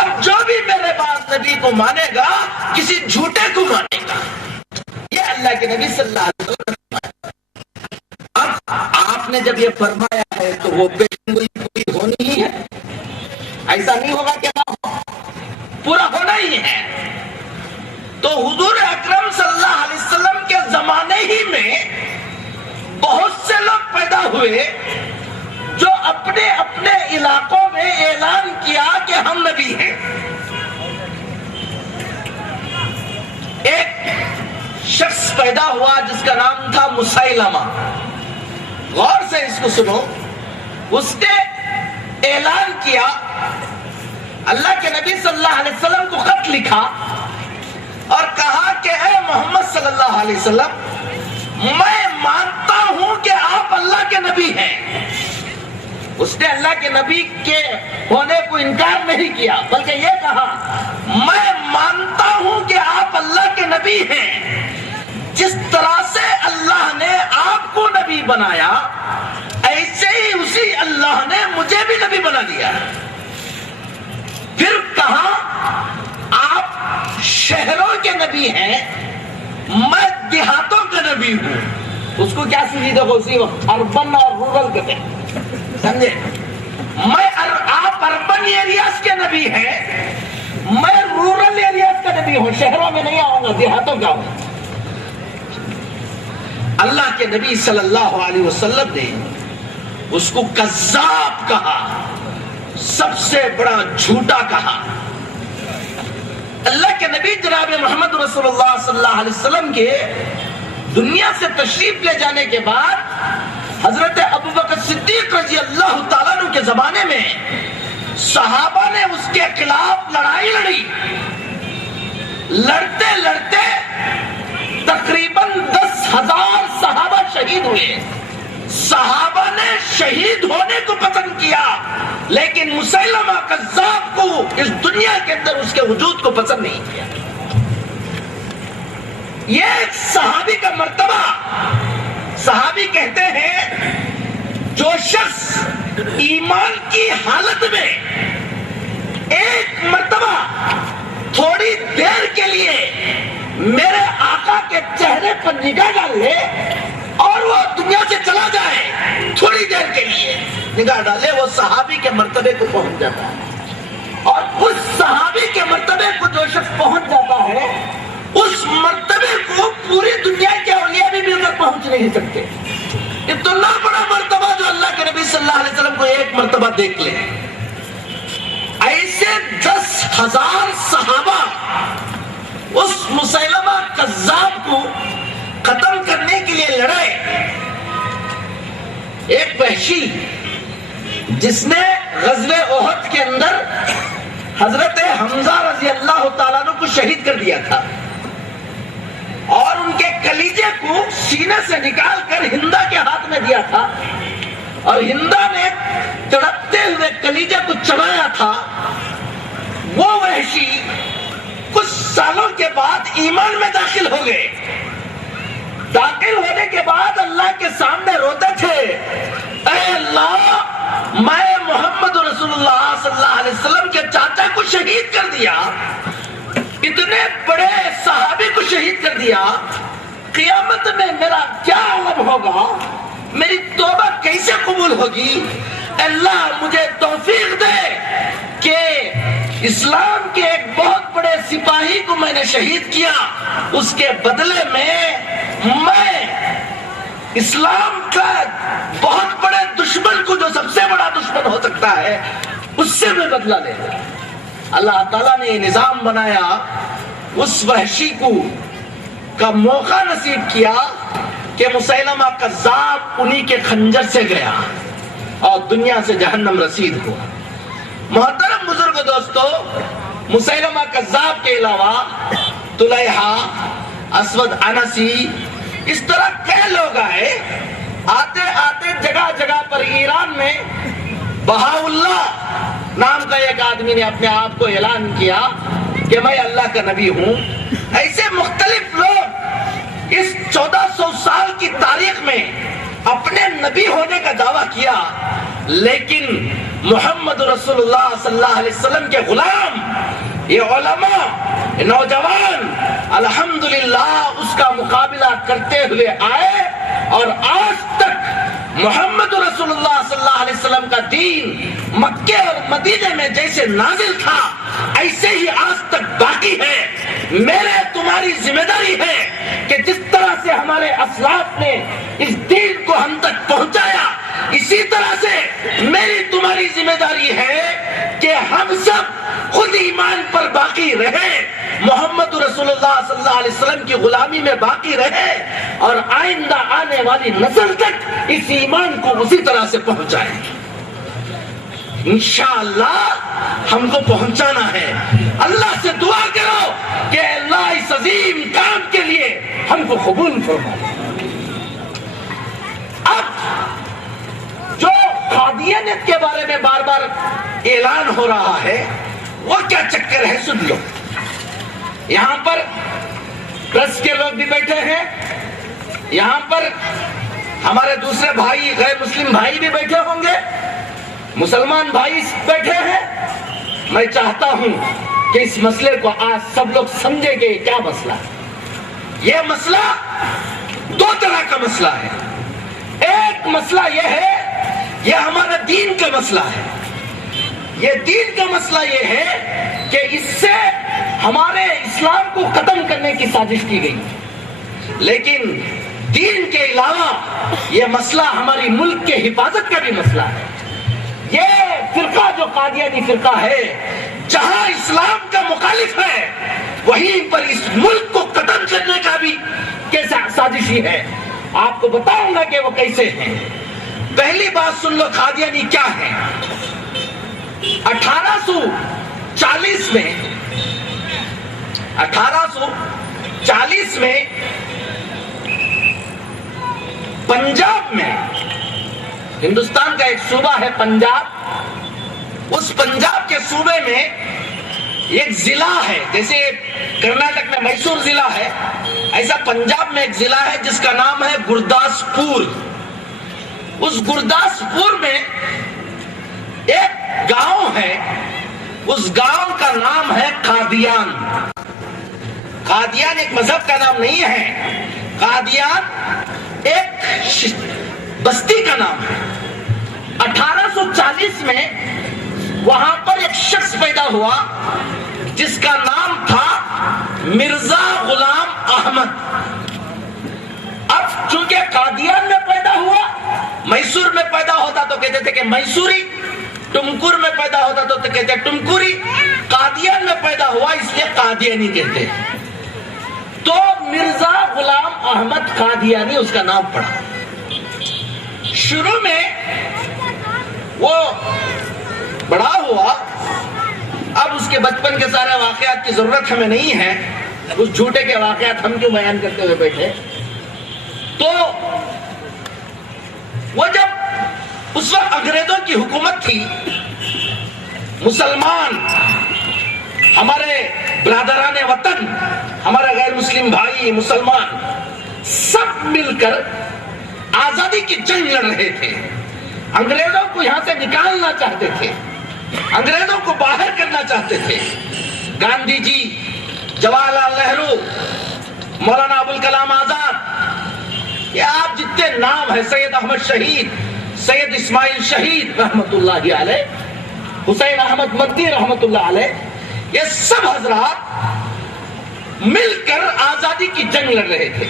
اب جو بھی میرے بعد نبی کو مانے گا کسی جھوٹے کو مانے گا. یہ اللہ کے نبی صلی اللہ علیہ وسلم. اب آپ نے جب یہ فرمایا ہے تو وہ پیشن گوئی پوری ہونی ہی ہے. ایسا نہیں ہوگا کہ پورا ہونا ہی ہے. تو حضور اکرم صلی اللہ علیہ وسلم کے زمانے ہی میں بہت سے لوگ پیدا ہوئے جو اپنے اپنے علاقوں میں اعلان کیا کہ ہم نبی ہیں. ایک شخص پیدا ہوا جس کا نام تھا مسیلمہ. غور سے اس کو سنو. اس نے اعلان کیا, اللہ کے نبی صلی اللہ علیہ وسلم کو خط لکھا اور کہا کہ اے محمد صلی اللہ علیہ وسلم, میں مانتا ہوں کہ آپ اللہ کے نبی ہیں. اس نے اللہ کے نبی کے ہونے کو انکار نہیں کیا بلکہ یہ کہا, میں مانتا ہوں کہ آپ اللہ کے نبی ہیں. جس طرح سے اللہ نے آپ کو نبی بنایا ایسے ہی اسی اللہ نے مجھے بھی نبی بنا دیا. پھر کہا, آپ شہروں کے نبی ہیں, میں دیہاتوں کا نبی ہوں. اس کو کیا سمجھی دیکھو, اسی وقت اربن اور رورل کہتے ہیں, سمجھے. آپ اربن ایریاز کے نبی ہیں, میں رورل ایریاز کا نبی ہوں. شہروں میں نہیں آؤں گا, دیہاتوں کا ہوں. اللہ کے نبی صلی اللہ علیہ وسلم نے اس کو کذاب کہا, سب سے بڑا جھوٹا کہا. اللہ کے نبی جناب محمد رسول اللہ صلی اللہ علیہ وسلم کے دنیا سے تشریف لے جانے کے بعد حضرت ابوبکر صدیق رضی اللہ تعالیٰ عنہ کے زمانے میں صحابہ نے اس کے خلاف لڑائی لڑی. لڑتے لڑتے تقریباً 10,000 صحابہ شہید ہوئے. صحابہ نے شہید ہونے کو پسند کیا لیکن مسیلمہ کذاب کو اس دنیا کے اندر اس کے وجود کو پسند نہیں کیا. یہ صحابی کا مرتبہ. صحابی کہتے ہیں جو شخص ایمان کی حالت میں ایک مرتبہ تھوڑی دیر کے لیے میرے آقا کے چہرے پر نگاہ ڈال لے اور وہ دنیا سے چلا جائے, تھوڑی دیر کے لیے نگاہ ڈالے, وہ صحابی کے مرتبے کو پہنچ جاتا ہے. اور اس صحابی کے مرتبے کو جو شخص پہنچ جاتا ہے اس مرتبے کو پوری دنیا کے اولیاء بھی مل کر پہنچ نہیں سکتے. اتنا بڑا مرتبہ جو اللہ کے نبی صلی اللہ علیہ وسلم کو ایک مرتبہ دیکھ لے. ایسے 10,000 صحابہ اس مسیلمہ کذاب کو ختم کرنے کے لیے لڑے. ایک وحشی جس نے غزوہ احد کے اندر حضرت حمزہ رضی اللہ تعالیٰ عنہ کو شہید کر دیا تھا اور ان کے کلیجے کو سینے سے نکال کر ہندا کے ہاتھ میں دیا تھا اور ہندا نے تڑپتے ہوئے کلیجے کو چبایا تھا. وہ وحشی کچھ سالوں کے بعد ایمان میں داخل ہو گئے. داخل ہونے کے بعد اللہ کے سامنے روتے تھے, اے اللہ میں محمد رسول اللہ صلی اللہ علیہ وسلم کے چاچا کو شہید کر دیا, اتنے بڑے صحابی کو شہید کر دیا, قیامت میں میرا کیا عالم ہوگا, میری توبہ کیسے قبول ہوگی. اللہ مجھے توفیق دے کہ اسلام کے ایک بہت بڑے سپاہی کو میں نے شہید کیا, اس کے بدلے میں اسلام کا بہت بڑے دشمن کو, جو سب سے بڑا دشمن ہو سکتا ہے, اس سے میں بدلہ لے لوں. اللہ تعالیٰ نے یہ نظام بنایا, اس وحشی کو کا موقع نصیب کیا کہ مسیلمہ کذاب انہی کے خنجر سے گیا اور دنیا سے جہنم رسید ہوا. محترم بزرگ دوستو, مسیلمہ کذاب کے علاوہ طلیحہ, اسود انسی, اس طرح کئی لوگ آئے. آتے آتے جگہ جگہ پر ایران میں بہاءاللہ نام کا ایک آدمی نے اپنے آپ کو اعلان کیا کہ میں اللہ کا نبی ہوں. ایسے مختلف لوگ اس 1400 سال کی تاریخ میں اپنے نبی ہونے کا دعویٰ کیا, لیکن محمد رسول اللہ صلی اللہ علیہ وسلم کے غلام، یہ علماء، یہ نوجوان الحمدللہ اس کا مقابلہ کرتے ہوئے آئے، اور آج تک محمد رسول اللہ صلی اللہ علیہ وسلم کا دین مکے اور مدینے میں جیسے نازل تھا ایسے ہی آج تک باقی ہے۔ میرے تمہاری ذمہ داری ہے کہ جس طرح سے ہمارے اسلاف نے اس دین کو ہم تک پہنچایا، اسی طرح سے میری تمہاری ذمہ داری ہے کہ ہم سب خود ایمان پر باقی رہے، محمد رسول اللہ صلی اللہ علیہ وسلم کی غلامی میں باقی رہے، اور آئندہ آنے والی نسل تک اس ایمان کو اسی طرح سے پہنچائے۔ انشاءاللہ ہم کو پہنچانا ہے۔ اللہ سے دعا کرو کہ اللہ اس عظیم کام کے لیے ہم کو قبول فرمائے۔ اب جو قادیانیت کے بارے میں بار بار اعلان ہو رہا ہے وہ کیا چکر ہے، سن لو۔ یہاں پر پریس کے لوگ بھی بیٹھے ہیں، یہاں پر ہمارے دوسرے بھائی غیر مسلم بھائی بھی بیٹھے ہوں گے، مسلمان بھائی بیٹھے ہیں۔ میں چاہتا ہوں کہ اس مسئلے کو آج سب لوگ سمجھیں کہ کیا مسئلہ ہے۔ یہ مسئلہ دو طرح کا مسئلہ ہے۔ ایک مسئلہ یہ ہے، یہ ہمارا دین کا مسئلہ ہے۔ یہ دین کا مسئلہ یہ ہے کہ اس سے ہمارے اسلام کو ختم کرنے کی سازش کی گئی، لیکن دین کے علاوہ یہ مسئلہ ہماری ملک کے حفاظت کا بھی مسئلہ ہے۔ یہ فرقہ جو قادیانی فرقہ ہے، جہاں اسلام کا مخالف ہے وہیں پر اس ملک کو ختم کرنے کا بھی کیسا سازشی ہے۔ آپ کو بتاؤں گا کہ وہ کیسے ہیں۔ پہلی بات سن لو، قادیانی کیا ہے۔ 1840 میں پنجاب میں، ہندوستان کا ایک صوبہ ہے پنجاب، اس پنجاب کے صوبے میں ایک ضلع ہے، جیسے کرناٹک میں میسور ضلع ہے، ایسا پنجاب میں ایک ضلع ہے جس کا نام ہے گرداسپور۔ اس گرداسپور میں ایک گاؤں ہے، اس گاؤں کا نام ہے قادیان۔ قادیان ایک مذہب کا نام نہیں ہے، قادیان ایک بستی کا نام ہے۔ 1840 میں وہاں پر ایک شخص پیدا ہوا جس کا نام تھا مرزا غلام احمد۔ اب چونکہ قادیان میں پیدا ہوا، میسور میں پیدا ہوتا تو کہتے تھے کہ میسوری، ٹمکور میں پیدا ہوتا تو کہتے ٹمکوری، قادیان میں پیدا ہوا اس لیے قادیانی کہتے ہیں۔ تو مرزا غلام احمد قادیانی اس کا نام پڑا۔ شروع میں وہ بڑا ہوا، اب اس کے بچپن کے سارے واقعات کی ضرورت ہمیں نہیں ہے، اس جھوٹے کے واقعات ہم کیوں بیان کرتے ہوئے بیٹھے۔ تو وہ جب اس وقت انگریزوں کی حکومت تھی، مسلمان ہمارے برادران وطن، ہمارے غیر مسلم بھائی مسلمان سب مل کر آزادی کی جنگ لڑ رہے تھے، انگریزوں کو یہاں سے نکالنا چاہتے تھے، انگریزوں کو باہر کرنا چاہتے تھے۔ گاندھی جی، جواہر لال نہرو، مولانا ابوالکلام آزاد، یہ آپ جتنے نام ہیں، سید احمد شہید، سید اسماعیل شہید رحمت اللہ علیہ، حسین احمد مدنی رحمت اللہ علیہ، یہ سب حضرات مل کر آزادی کی جنگ لڑ رہے تھے۔